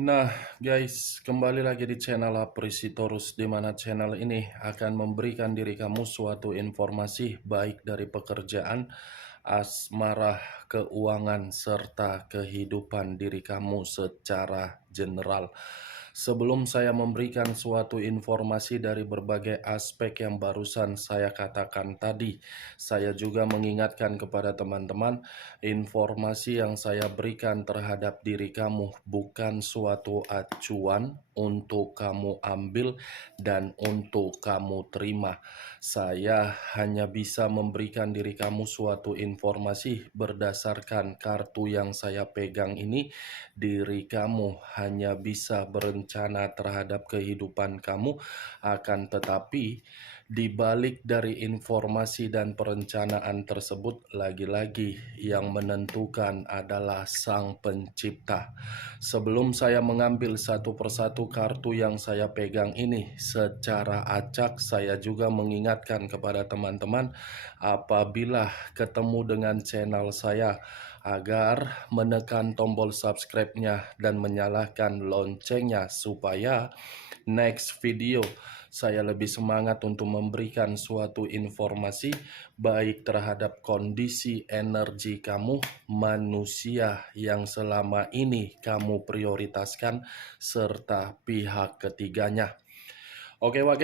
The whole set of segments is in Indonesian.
Nah, guys, kembali lagi di channel Aprisitorus, di mana channel ini akan memberikan diri kamu suatu informasi baik dari pekerjaan, asmara, keuangan, serta kehidupan diri kamu secara general. Sebelum saya memberikan suatu informasi dari berbagai aspek yang barusan saya katakan tadi, saya juga mengingatkan kepada teman-teman, informasi yang saya berikan terhadap diri kamu bukan suatu acuan untuk kamu ambil dan untuk kamu terima. Saya hanya bisa memberikan diri kamu suatu informasi berdasarkan kartu yang saya pegang ini. Diri kamu hanya bisa berencana terhadap kehidupan kamu, akan tetapi di balik dari informasi dan perencanaan tersebut, lagi-lagi yang menentukan adalah Sang Pencipta. Sebelum saya mengambil satu persatu kartu yang saya pegang ini secara acak, saya juga mengingatkan kepada teman-teman apabila ketemu dengan channel saya agar menekan tombol subscribe-nya dan menyalakan loncengnya supaya next video saya lebih semangat untuk memberikan suatu informasi baik terhadap kondisi energi kamu, manusia yang selama ini kamu prioritaskan, serta pihak ketiganya. Oke, Wak,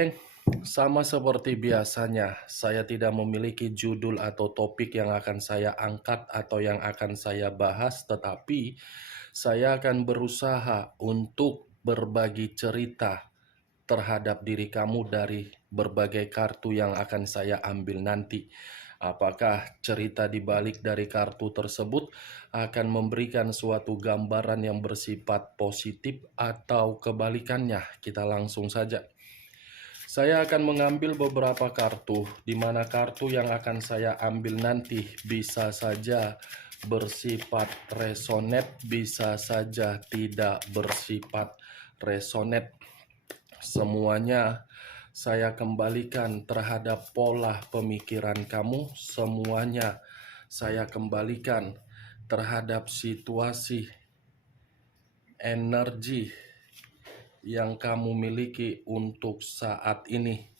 sama seperti biasanya, saya tidak memiliki judul atau topik yang akan saya angkat atau yang akan saya bahas, tetapi saya akan berusaha untuk berbagi cerita terhadap diri kamu dari berbagai kartu yang akan saya ambil nanti. Apakah cerita di balik dari kartu tersebut akan memberikan suatu gambaran yang bersifat positif atau kebalikannya? Kita langsung saja. Saya akan mengambil beberapa kartu, di mana kartu yang akan saya ambil nanti bisa saja bersifat resonate, bisa saja tidak bersifat resonate. Semuanya saya kembalikan terhadap pola pemikiran kamu, semuanya saya kembalikan terhadap situasi energi yang kamu miliki untuk saat ini.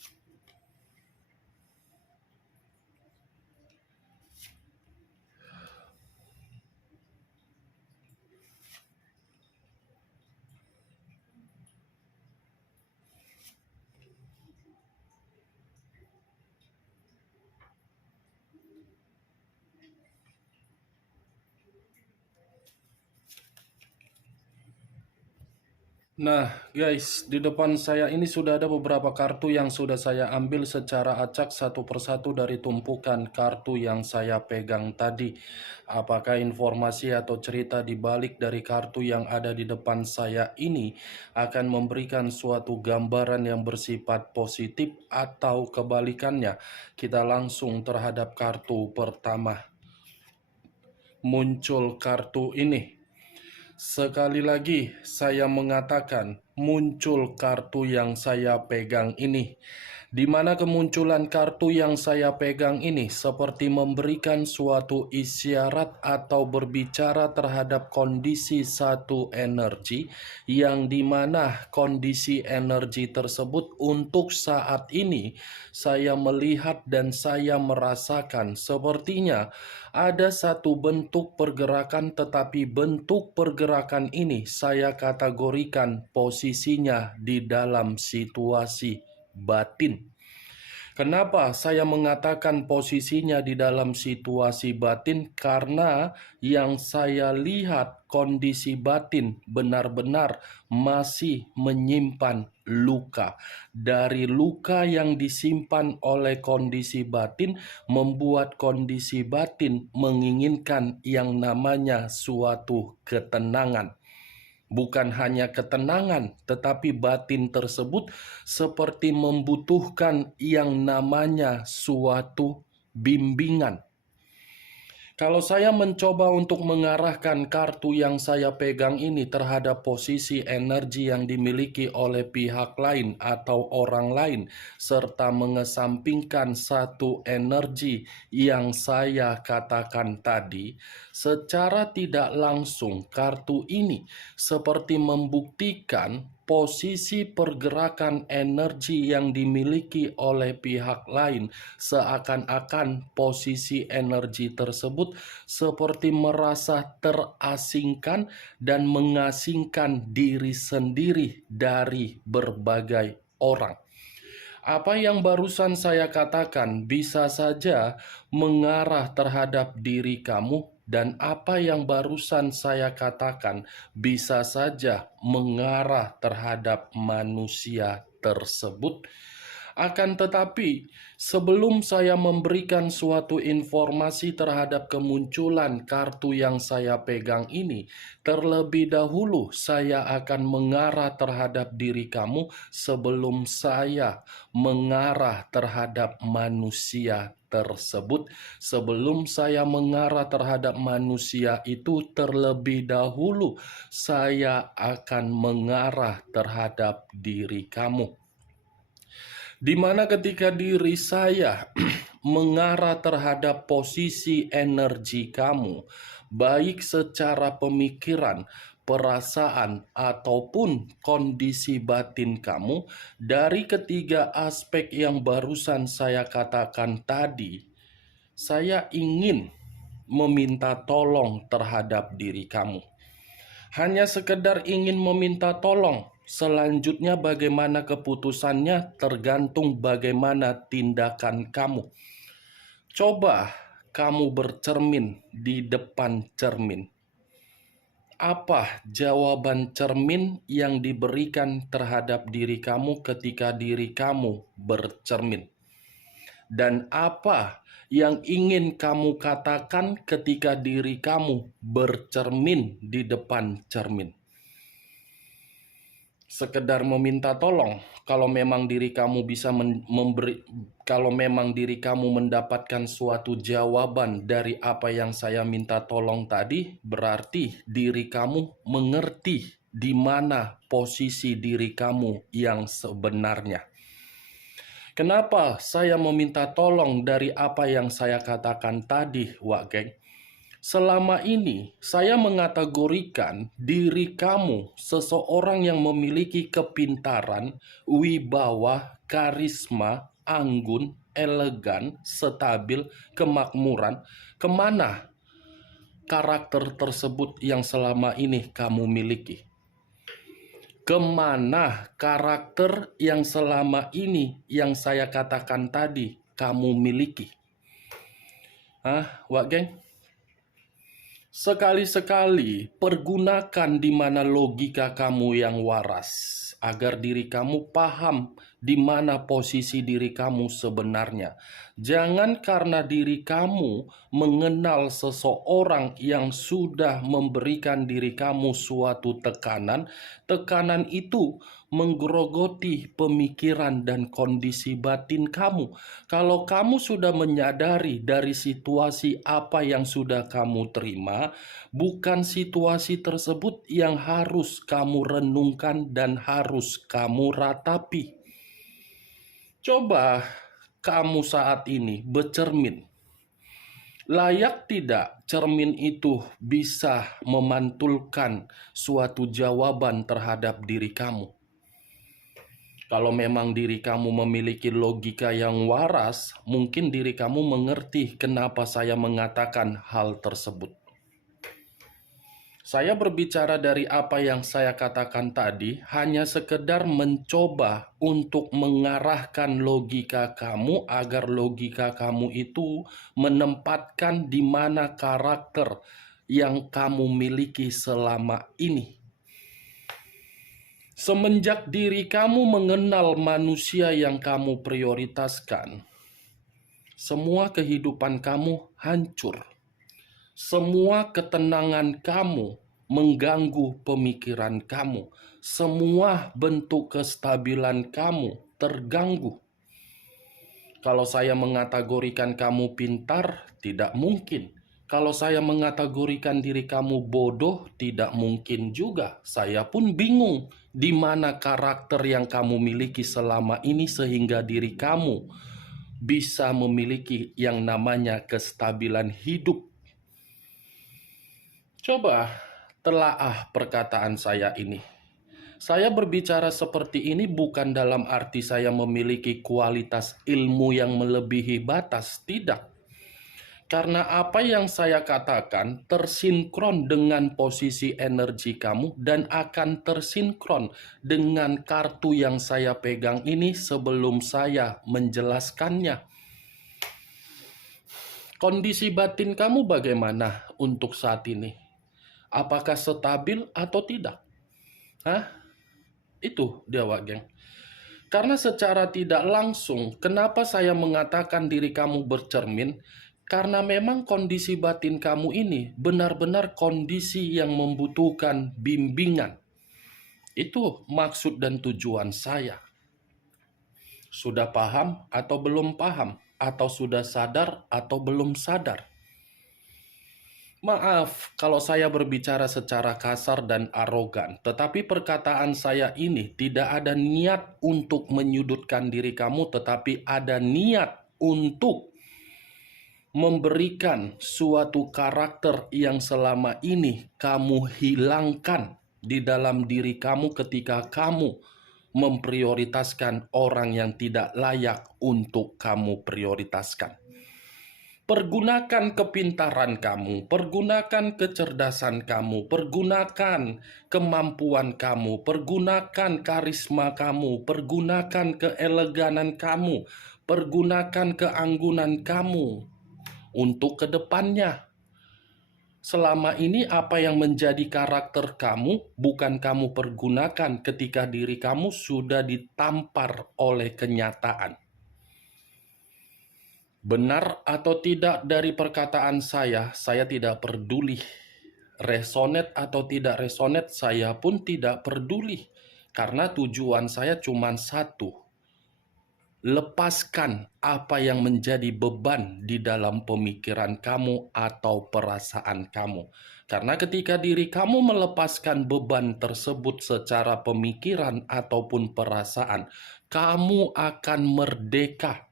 Nah, guys, di depan saya ini sudah ada beberapa kartu yang sudah saya ambil secara acak satu persatu dari tumpukan kartu yang saya pegang tadi. Apakah informasi atau cerita di balik dari kartu yang ada di depan saya ini akan memberikan suatu gambaran yang bersifat positif atau kebalikannya? Kita langsung terhadap kartu pertama. Muncul kartu ini. Sekali lagi saya mengatakan muncul kartu yang saya pegang ini, di mana kemunculan kartu yang saya pegang ini seperti memberikan suatu isyarat atau berbicara terhadap kondisi satu energi, yang dimana kondisi energi tersebut untuk saat ini saya melihat dan saya merasakan sepertinya ada satu bentuk pergerakan, tetapi bentuk pergerakan ini saya kategorikan posisinya di dalam situasi batin. Kenapa saya mengatakan posisinya di dalam situasi batin? Karena yang saya lihat kondisi batin benar-benar masih menyimpan luka. Dari luka yang disimpan oleh kondisi batin, membuat kondisi batin menginginkan yang namanya suatu ketenangan. Bukan hanya ketenangan, tetapi batin tersebut seperti membutuhkan yang namanya suatu bimbingan. Kalau saya mencoba untuk mengarahkan kartu yang saya pegang ini terhadap posisi energi yang dimiliki oleh pihak lain atau orang lain, serta mengesampingkan satu energi yang saya katakan tadi, secara tidak langsung kartu ini seperti membuktikan posisi pergerakan energi yang dimiliki oleh pihak lain, seakan-akan posisi energi tersebut seperti merasa terasingkan dan mengasingkan diri sendiri dari berbagai orang. Apa yang barusan saya katakan bisa saja mengarah terhadap diri kamu, dan apa yang barusan saya katakan bisa saja mengarah terhadap manusia tersebut. Akan tetapi, sebelum saya memberikan suatu informasi terhadap kemunculan kartu yang saya pegang ini, terlebih dahulu saya akan mengarah terhadap diri kamu sebelum saya mengarah terhadap manusia tersebut. Sebelum saya mengarah terhadap manusia itu, terlebih dahulu saya akan mengarah terhadap diri kamu. Di mana ketika diri saya mengarah terhadap posisi energi kamu, baik secara pemikiran, perasaan, ataupun kondisi batin kamu, dari ketiga aspek yang barusan saya katakan tadi, saya ingin meminta tolong terhadap diri kamu. Hanya sekedar ingin meminta tolong. Selanjutnya bagaimana keputusannya tergantung bagaimana tindakan kamu. Coba kamu bercermin di depan cermin. Apa jawaban cermin yang diberikan terhadap diri kamu ketika diri kamu bercermin? Dan apa yang ingin kamu katakan ketika diri kamu bercermin di depan cermin? Sekedar meminta tolong. Kalau memang diri kamu bisa kalau memang diri kamu mendapatkan suatu jawaban dari apa yang saya minta tolong tadi, berarti diri kamu mengerti di mana posisi diri kamu yang sebenarnya. Kenapa saya meminta tolong dari apa yang saya katakan tadi, Wak Geng? Selama ini, saya mengategorikan diri kamu seseorang yang memiliki kepintaran, wibawa, karisma, anggun, elegan, stabil, kemakmuran. Kemana karakter tersebut yang selama ini kamu miliki? Kemana karakter yang selama ini yang saya katakan tadi kamu miliki? Wak Geng? Sekali-sekali pergunakan di mana logika kamu yang waras, agar diri kamu paham di mana posisi diri kamu sebenarnya. Jangan karena diri kamu mengenal seseorang yang sudah memberikan diri kamu suatu tekanan, tekanan itu menggerogoti pemikiran dan kondisi batin kamu. Kalau kamu sudah menyadari dari situasi apa yang sudah kamu terima, bukan situasi tersebut yang harus kamu renungkan dan harus kamu ratapi. Coba kamu saat ini bercermin. Layak tidak cermin itu bisa memantulkan suatu jawaban terhadap diri kamu? Kalau memang diri kamu memiliki logika yang waras, mungkin diri kamu mengerti kenapa saya mengatakan hal tersebut. Saya berbicara dari apa yang saya katakan tadi, hanya sekedar mencoba untuk mengarahkan logika kamu agar logika kamu itu menempatkan di mana karakter yang kamu miliki selama ini. Semenjak diri kamu mengenal manusia yang kamu prioritaskan, semua kehidupan kamu hancur. Semua ketenangan kamu mengganggu pemikiran kamu. Semua bentuk kestabilan kamu terganggu. Kalau saya mengategorikan kamu pintar, tidak mungkin. Kalau saya mengategorikan diri kamu bodoh, tidak mungkin juga. Saya pun bingung di mana karakter yang kamu miliki selama ini sehingga diri kamu bisa memiliki yang namanya kestabilan hidup. Coba telaah perkataan saya ini. Saya berbicara seperti ini bukan dalam arti saya memiliki kualitas ilmu yang melebihi batas, tidak. Karena apa yang saya katakan tersinkron dengan posisi energi kamu dan akan tersinkron dengan kartu yang saya pegang ini sebelum saya menjelaskannya. Kondisi batin kamu bagaimana untuk saat ini? Apakah stabil atau tidak? Hah? Itu dia, Wak Geng. Karena secara tidak langsung, kenapa saya mengatakan diri kamu bercermin? Karena memang kondisi batin kamu ini benar-benar kondisi yang membutuhkan bimbingan. Itu maksud dan tujuan saya. Sudah paham atau belum paham? Atau sudah sadar atau belum sadar? Maaf kalau saya berbicara secara kasar dan arogan, tetapi perkataan saya ini tidak ada niat untuk menyudutkan diri kamu, tetapi ada niat untuk memberikan suatu karakter yang selama ini kamu hilangkan di dalam diri kamu ketika kamu memprioritaskan orang yang tidak layak untuk kamu prioritaskan. Pergunakan kepintaran kamu, pergunakan kecerdasan kamu, pergunakan kemampuan kamu, pergunakan karisma kamu, pergunakan keeleganan kamu, pergunakan keanggunan kamu untuk kedepannya. Selama ini apa yang menjadi karakter kamu bukan kamu pergunakan ketika diri kamu sudah ditampar oleh kenyataan. Benar atau tidak dari perkataan saya tidak peduli. Resonet atau tidak resonet, saya pun tidak peduli. Karena tujuan saya cuma satu. Lepaskan apa yang menjadi beban di dalam pemikiran kamu atau perasaan kamu. Karena ketika diri kamu melepaskan beban tersebut secara pemikiran ataupun perasaan, kamu akan merdeka.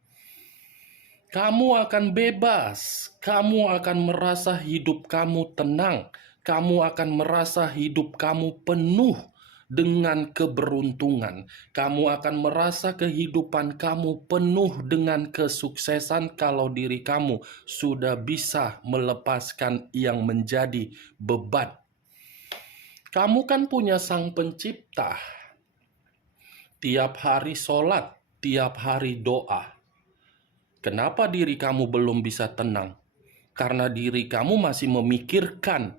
Kamu akan bebas, kamu akan merasa hidup kamu tenang, kamu akan merasa hidup kamu penuh dengan keberuntungan, kamu akan merasa kehidupan kamu penuh dengan kesuksesan kalau diri kamu sudah bisa melepaskan yang menjadi beban. Kamu kan punya Sang Pencipta, tiap hari sholat, tiap hari doa. Kenapa diri kamu belum bisa tenang? Karena diri kamu masih memikirkan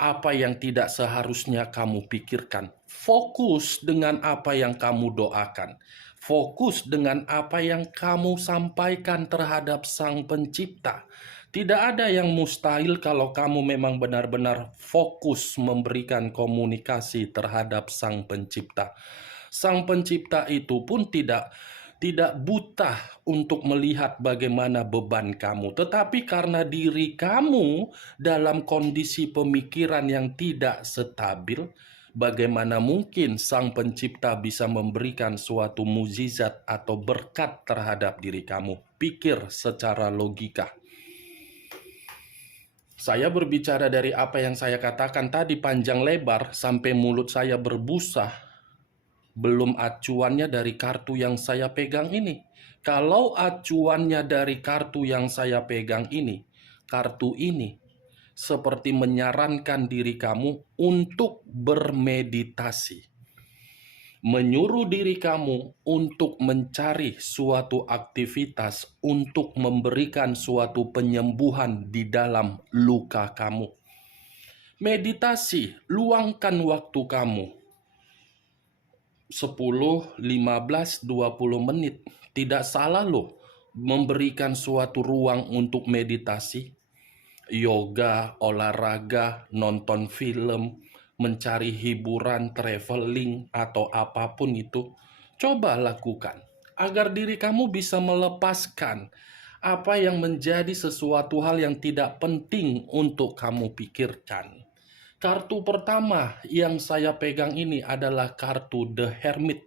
apa yang tidak seharusnya kamu pikirkan. Fokus dengan apa yang kamu doakan. Fokus dengan apa yang kamu sampaikan terhadap Sang Pencipta. Tidak ada yang mustahil kalau kamu memang benar-benar fokus memberikan komunikasi terhadap Sang Pencipta. Sang Pencipta itu pun tidak buta untuk melihat bagaimana beban kamu, tetapi karena diri kamu dalam kondisi pemikiran yang tidak stabil, bagaimana mungkin Sang Pencipta bisa memberikan suatu mukjizat atau berkat terhadap diri kamu? Pikir secara logika. Saya berbicara dari apa yang saya katakan tadi panjang lebar sampai mulut saya berbusa. Belum acuannya dari kartu yang saya pegang ini. Kalau acuannya dari kartu yang saya pegang ini, kartu ini seperti menyarankan diri kamu untuk bermeditasi. Menyuruh diri kamu untuk mencari suatu aktivitas untuk memberikan suatu penyembuhan di dalam luka kamu. Meditasi, luangkan waktu kamu. 10, 15, 20 menit. Tidak salah loh memberikan suatu ruang untuk meditasi, yoga, olahraga, nonton film, mencari hiburan, traveling, atau apapun itu. Coba lakukan agar diri kamu bisa melepaskan Apa yang menjadi sesuatu hal yang tidak penting untuk kamu pikirkan. Kartu pertama yang saya pegang ini adalah kartu The Hermit.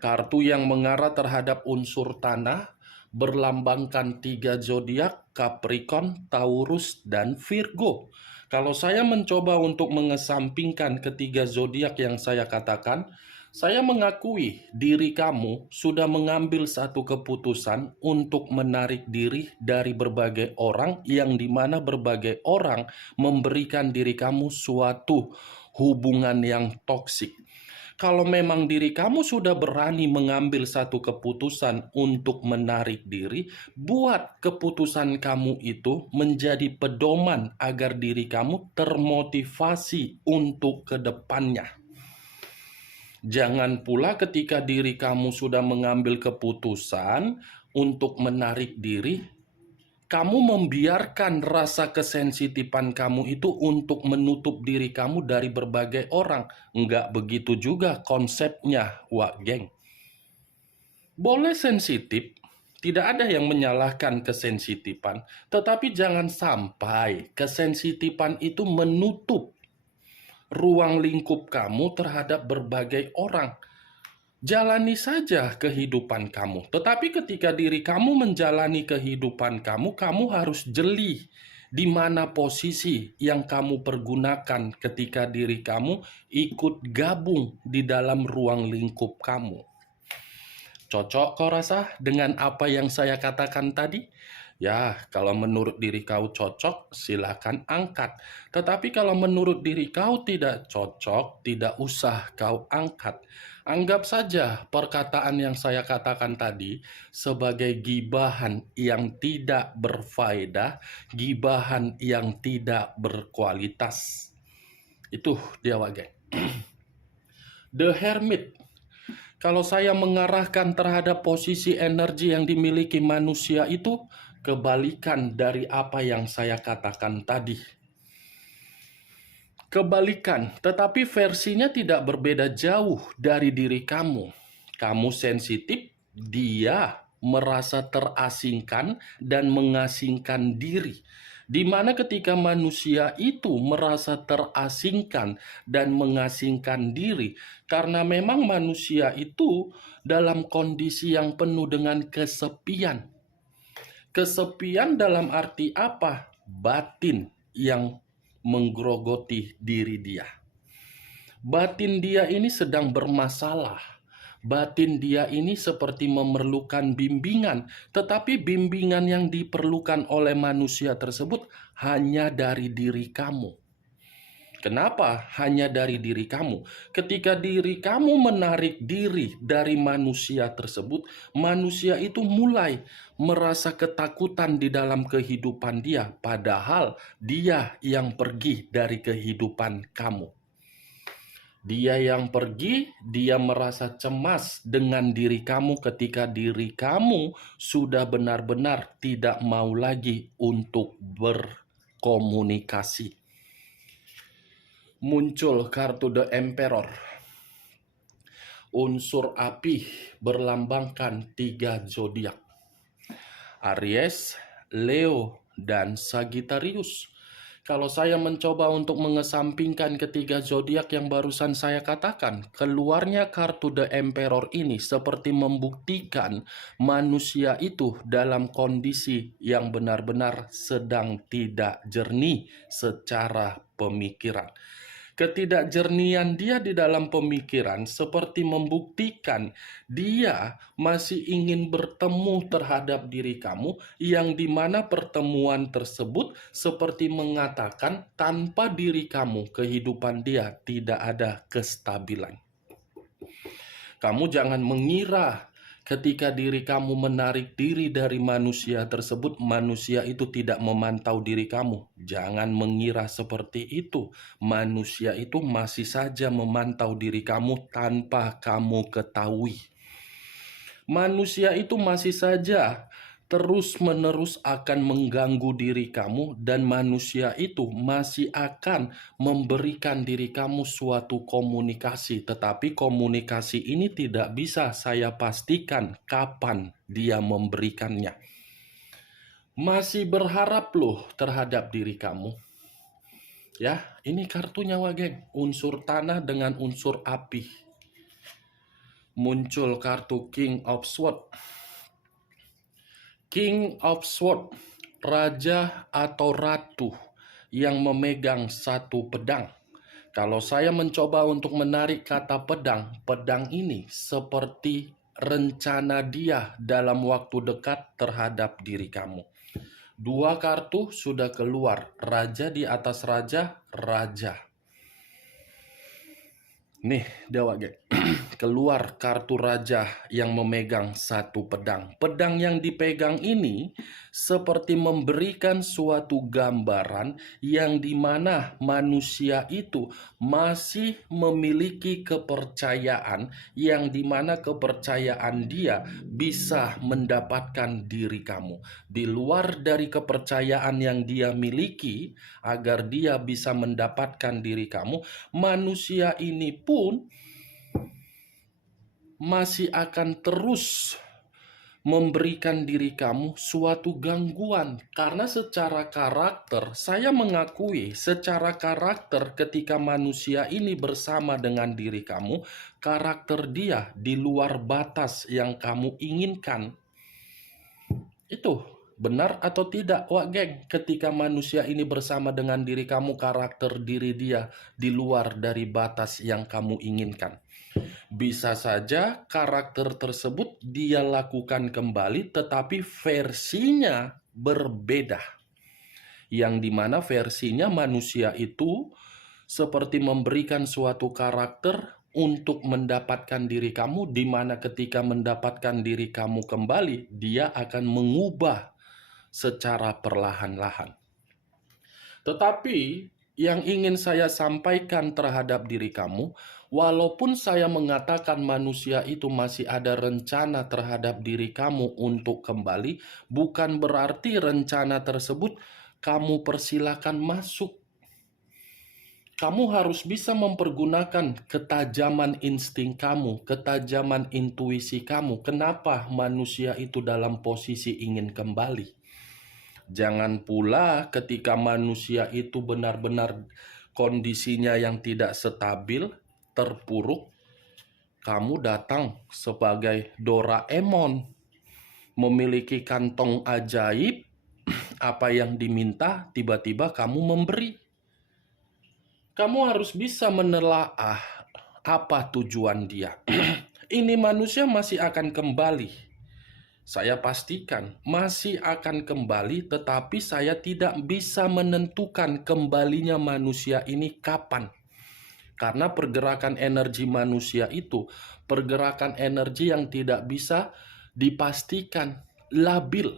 Kartu yang mengarah terhadap unsur tanah, berlambangkan 3 zodiak, Capricorn, Taurus, dan Virgo. Kalau saya mencoba untuk mengesampingkan ketiga zodiak yang saya katakan, saya mengakui diri kamu sudah mengambil satu keputusan untuk menarik diri dari berbagai orang, yang dimana berbagai orang memberikan diri kamu suatu hubungan yang toksik. Kalau memang diri kamu sudah berani mengambil satu keputusan untuk menarik diri, buat keputusan kamu itu menjadi pedoman agar diri kamu termotivasi untuk ke depannya. Jangan pula ketika diri kamu sudah mengambil keputusan untuk menarik diri, kamu membiarkan rasa kesensitifan kamu itu untuk menutup diri kamu dari berbagai orang. Enggak begitu juga konsepnya, wak geng. Boleh sensitif, tidak ada yang menyalahkan kesensitifan, tetapi jangan sampai kesensitifan itu menutup ruang lingkup kamu terhadap berbagai orang. Jalani saja kehidupan kamu. Tetapi ketika diri kamu menjalani kehidupan kamu, kamu harus jeli di mana posisi yang kamu pergunakan ketika diri kamu ikut gabung di dalam ruang lingkup kamu. Cocok kau rasa dengan apa yang saya katakan tadi? Ya, kalau menurut diri kau cocok, silakan angkat. Tetapi kalau menurut diri kau tidak cocok, tidak usah kau angkat. Anggap saja perkataan yang saya katakan tadi sebagai gibahan yang tidak berfaedah, gibahan yang tidak berkualitas. Itu dia, Wage. The Hermit. Kalau saya mengarahkan terhadap posisi energi yang dimiliki manusia itu, kebalikan dari apa yang saya katakan tadi. Kebalikan, tetapi versinya tidak berbeda jauh dari diri kamu. Kamu sensitif, dia merasa terasingkan dan mengasingkan diri. Di mana ketika manusia itu merasa terasingkan dan mengasingkan diri, karena memang manusia itu dalam kondisi yang penuh dengan kesepian. Kesepian dalam arti apa? Batin yang menggerogoti diri dia. Batin dia ini sedang bermasalah. Batin dia ini seperti memerlukan bimbingan, tetapi bimbingan yang diperlukan oleh manusia tersebut hanya dari diri kamu. Kenapa hanya dari diri kamu? Ketika diri kamu menarik diri dari manusia tersebut, manusia itu mulai merasa ketakutan di dalam kehidupan dia, padahal dia yang pergi dari kehidupan kamu. Dia yang pergi, dia merasa cemas dengan diri kamu ketika diri kamu sudah benar-benar tidak mau lagi untuk berkomunikasi. Muncul kartu The Emperor. Unsur api berlambangkan 3 zodiak. Aries, Leo, dan Sagittarius. Kalau saya mencoba untuk mengesampingkan ketiga zodiak yang barusan saya katakan, keluarnya kartu The Emperor ini seperti membuktikan manusia itu dalam kondisi yang benar-benar sedang tidak jernih secara pemikiran. Ketidakjernihan dia di dalam pemikiran seperti membuktikan dia masih ingin bertemu terhadap diri kamu, yang dimana pertemuan tersebut seperti mengatakan tanpa diri kamu kehidupan dia tidak ada kestabilan. Kamu jangan mengira ketika diri kamu menarik diri dari manusia tersebut, manusia itu tidak memantau diri kamu. Jangan mengira seperti itu. Manusia itu masih saja memantau diri kamu tanpa kamu ketahui. Manusia itu masih saja terus-menerus akan mengganggu diri kamu, dan manusia itu masih akan memberikan diri kamu suatu komunikasi, tetapi komunikasi ini tidak bisa saya pastikan kapan dia memberikannya. Masih berharap loh terhadap diri kamu. Ya, ini kartunya geng, unsur tanah dengan unsur api. Muncul kartu King of Swords. King of Swords, raja atau ratu yang memegang satu pedang. Kalau saya mencoba untuk menarik kata pedang, pedang ini seperti rencana dia dalam waktu dekat terhadap diri kamu. Dua kartu sudah keluar, raja di atas raja, raja. Nih, dewa geng. Keluar kartu raja yang memegang satu pedang. Pedang yang dipegang ini seperti memberikan suatu gambaran yang dimana manusia itu masih memiliki kepercayaan, yang dimana kepercayaan dia bisa mendapatkan diri kamu. Di luar dari kepercayaan yang dia miliki, agar dia bisa mendapatkan diri kamu, manusia ini pun masih akan terus memberikan diri kamu suatu gangguan. Karena secara karakter, saya mengakui secara karakter ketika manusia ini bersama dengan diri kamu, karakter dia di luar batas yang kamu inginkan. Itu benar atau tidak, geng? Ketika manusia ini bersama dengan diri kamu, karakter diri dia di luar dari batas yang kamu inginkan. Bisa saja karakter tersebut dia lakukan kembali, tetapi versinya berbeda. Yang dimana versinya manusia itu seperti memberikan suatu karakter untuk mendapatkan diri kamu, di mana ketika mendapatkan diri kamu kembali, dia akan mengubah secara perlahan-lahan. Tetapi yang ingin saya sampaikan terhadap diri kamu, walaupun saya mengatakan manusia itu masih ada rencana terhadap diri kamu untuk kembali, bukan berarti rencana tersebut kamu persilakan masuk. Kamu harus bisa mempergunakan ketajaman insting kamu, ketajaman intuisi kamu. Kenapa manusia itu dalam posisi ingin kembali? Jangan pula ketika manusia itu benar-benar kondisinya yang tidak stabil, terpuruk, kamu datang sebagai Doraemon, memiliki kantong ajaib, apa yang diminta tiba-tiba kamu memberi. Kamu harus bisa menelaah apa tujuan dia. Ini manusia masih akan kembali. Saya pastikan masih akan kembali, tetapi saya tidak bisa menentukan kembalinya manusia ini kapan. Karena pergerakan energi manusia itu, pergerakan energi yang tidak bisa dipastikan, labil.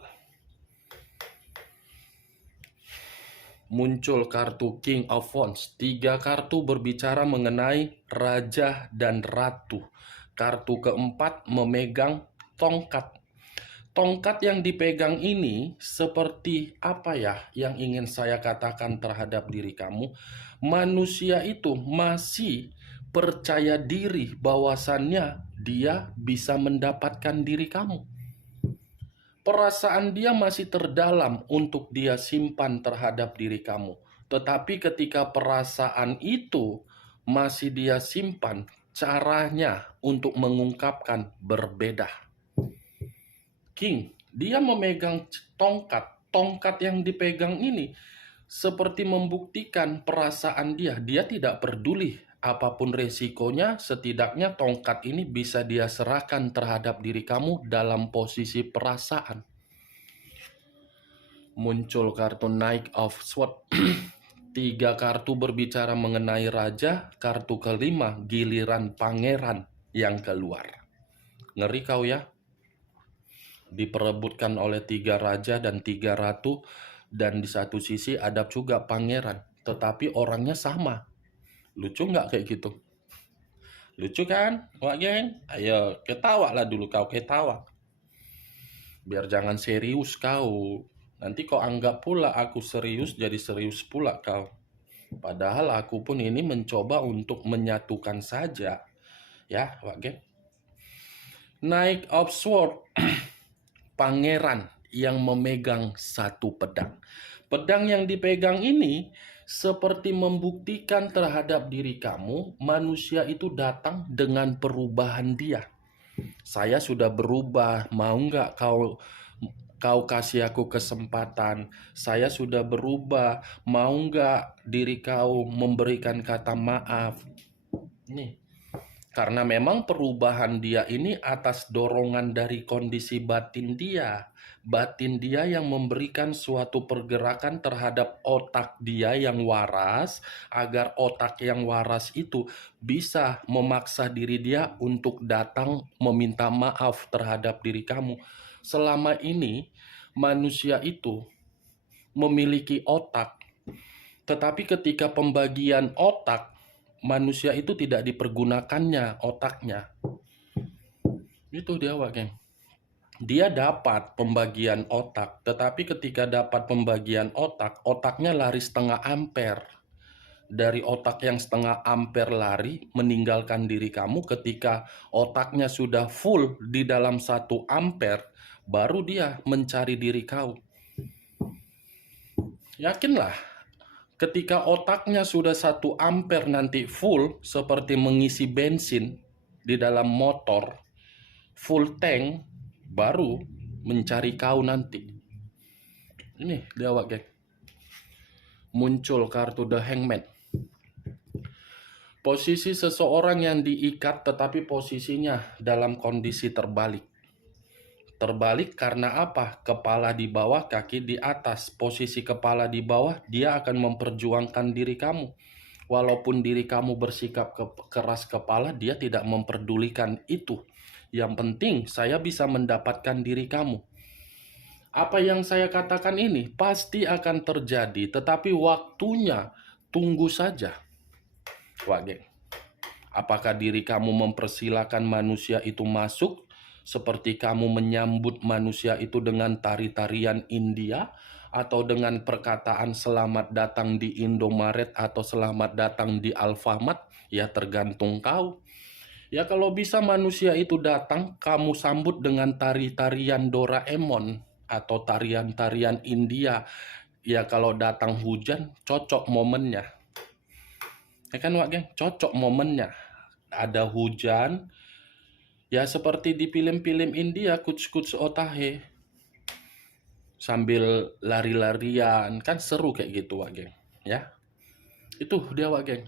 Muncul kartu King of Wands. 3 kartu berbicara mengenai raja dan ratu. Kartu keempat memegang tongkat. Tongkat yang dipegang ini seperti apa ya yang ingin saya katakan terhadap diri kamu? Manusia itu masih percaya diri bahwasannya dia bisa mendapatkan diri kamu. Perasaan dia masih terdalam untuk dia simpan terhadap diri kamu. Tetapi ketika perasaan itu masih dia simpan, caranya untuk mengungkapkan berbeda. King, dia memegang tongkat. Tongkat yang dipegang ini seperti membuktikan perasaan dia. Dia tidak peduli apapun resikonya, setidaknya tongkat ini bisa dia serahkan terhadap diri kamu dalam posisi perasaan. Muncul kartu Knight of Swords. 3 kartu berbicara mengenai raja. Kartu kelima, giliran pangeran yang keluar. Ngeri kau ya? Diperebutkan oleh 3 raja dan 3 ratu, dan di satu sisi ada juga pangeran, tetapi orangnya sama. Lucu nggak kayak gitu? Lucu kan, Wak Geng? Ayo ketawa lah dulu kau, ketawa. biar jangan serius kau. Nanti kau anggap pula aku serius, jadi serius pula kau. Padahal aku pun ini mencoba untuk menyatukan saja. Ya, Wak Geng. Knight of Sword, pangeran yang memegang satu pedang. Pedang yang dipegang ini seperti membuktikan terhadap diri kamu, manusia itu datang dengan perubahan dia. Saya sudah berubah, mau nggak kau kasih aku kesempatan? Saya sudah berubah, mau nggak diri kau memberikan kata maaf? Nih, karena memang perubahan dia ini atas dorongan dari kondisi batin dia. Batin dia yang memberikan suatu pergerakan terhadap otak dia yang waras, agar otak yang waras itu bisa memaksa diri dia untuk datang meminta maaf terhadap diri kamu. Selama ini manusia itu memiliki otak, tetapi ketika pembagian otak, manusia itu tidak dipergunakannya otaknya. Itu dia, Wak Geng. Dia dapat pembagian otak, tetapi ketika dapat pembagian otak, otaknya lari setengah ampere. Dari otak yang setengah ampere lari, meninggalkan diri kamu, ketika otaknya sudah full di dalam 1 ampere, baru dia mencari diri kau. Yakinlah, ketika otaknya sudah 1 ampere nanti full, seperti mengisi bensin di dalam motor, full tank, baru mencari kau nanti. Ini dia, Wak Geng. Muncul kartu The Hangman. Posisi seseorang yang diikat tetapi posisinya dalam kondisi terbalik. Terbalik karena apa? Kepala di bawah, kaki di atas. Posisi kepala di bawah, dia akan memperjuangkan diri kamu. Walaupun diri kamu bersikap keras kepala, dia tidak memperdulikan itu. Yang penting saya bisa mendapatkan diri kamu. Apa yang saya katakan ini pasti akan terjadi, tetapi waktunya tunggu saja. Wak Geng, apakah diri kamu mempersilahkan manusia itu masuk, seperti kamu menyambut manusia itu dengan tari-tarian India, atau dengan perkataan selamat datang di Indomaret atau selamat datang di Alfamart? Ya tergantung kau. Ya kalau bisa manusia itu datang, kamu sambut dengan tari-tarian Doraemon atau tarian-tarian India. Ya kalau datang hujan, cocok momennya. Ya kan, Wak Geng? Cocok momennya. Ada hujan, ya seperti di film-film India, kuts-kuts otahe. Sambil lari-larian, kan seru kayak gitu, Wak Geng. Ya, itu dia, Wak Geng.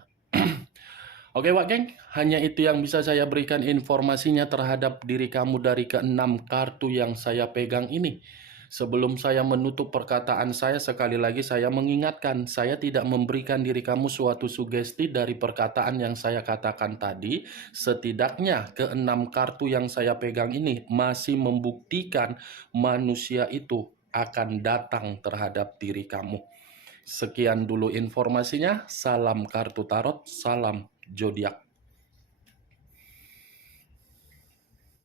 Oke, Wak Geng, hanya itu yang bisa saya berikan informasinya terhadap diri kamu dari ke-6 kartu yang saya pegang ini. Sebelum saya menutup perkataan saya, sekali lagi saya mengingatkan, saya tidak memberikan diri kamu suatu sugesti dari perkataan yang saya katakan tadi. Setidaknya ke-6 kartu yang saya pegang ini masih membuktikan manusia itu akan datang terhadap diri kamu. Sekian dulu informasinya. Salam kartu tarot, salam zodiak.